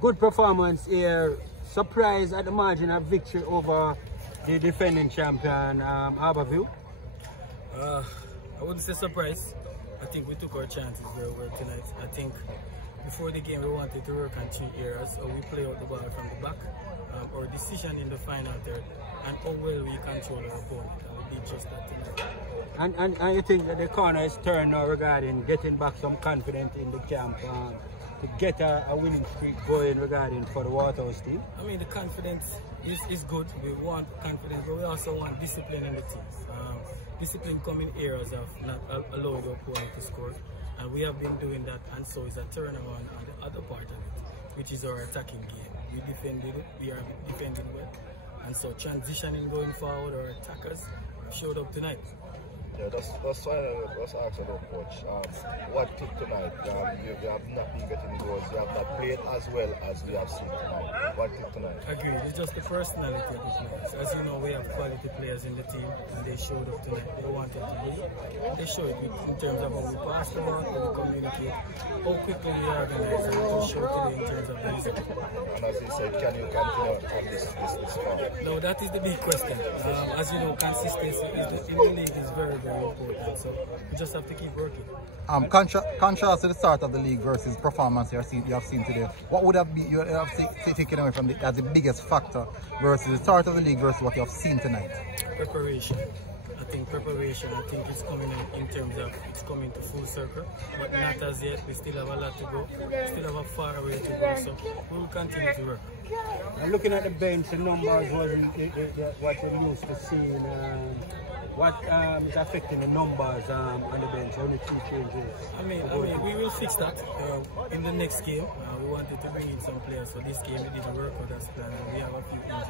Good performance here. Surprise at the margin of victory over the defending champion, Harbour View. I wouldn't say surprise. I think we took our chances very well tonight. I think before the game we wanted to work on 3 areas. So we play out the ball from the back, our decision in the final third, and how well we control our opponent. And we did just that tonight. And you think that the corner is turned now regarding getting back some confidence in the camp to get a winning streak going regarding for the Waterhouse team? I mean, the confidence is good. We want confidence, but we also want discipline in the team. Discipline come in areas of not allowing the opponent to score, and we have been doing that, and so it's a turnaround on the other part of it, which is our attacking game. We are defending well, and so transitioning going forward, our attackers showed up tonight. Yeah, that's why I was asking about coach. What took tonight? You have not been getting goals. You have not played as well as we have seen tonight. What took tonight? Agreed. It's just the personality of the players. As you know, we have quality players in the team, and they showed up tonight. They wanted to win. They showed it in terms of how we pass the ball, how we communicate, how quickly we organize, and we showed today in terms of the result. And as they said, can you continue on this form? No, that is the big question. As you know, consistency in the league is very important, so we just have to keep working. Contrast to the start of the league versus performance you have seen today, what would you have taken away from as the biggest factor versus the start of the league versus what you have seen tonight? Preparation. I think preparation, it's coming in terms of it's coming to full circle, but not as yet. We still have a lot to go, still have a far way to go, so we will continue to work. And looking at the bench, the numbers wasn't what we're used to seeing. What is affecting the numbers on the bench, only 2 changes? I mean, we will fix that in the next game. We wanted to bring in some players for this game. We didn't work with us, and we have a few injuries.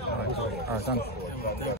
All right, thanks.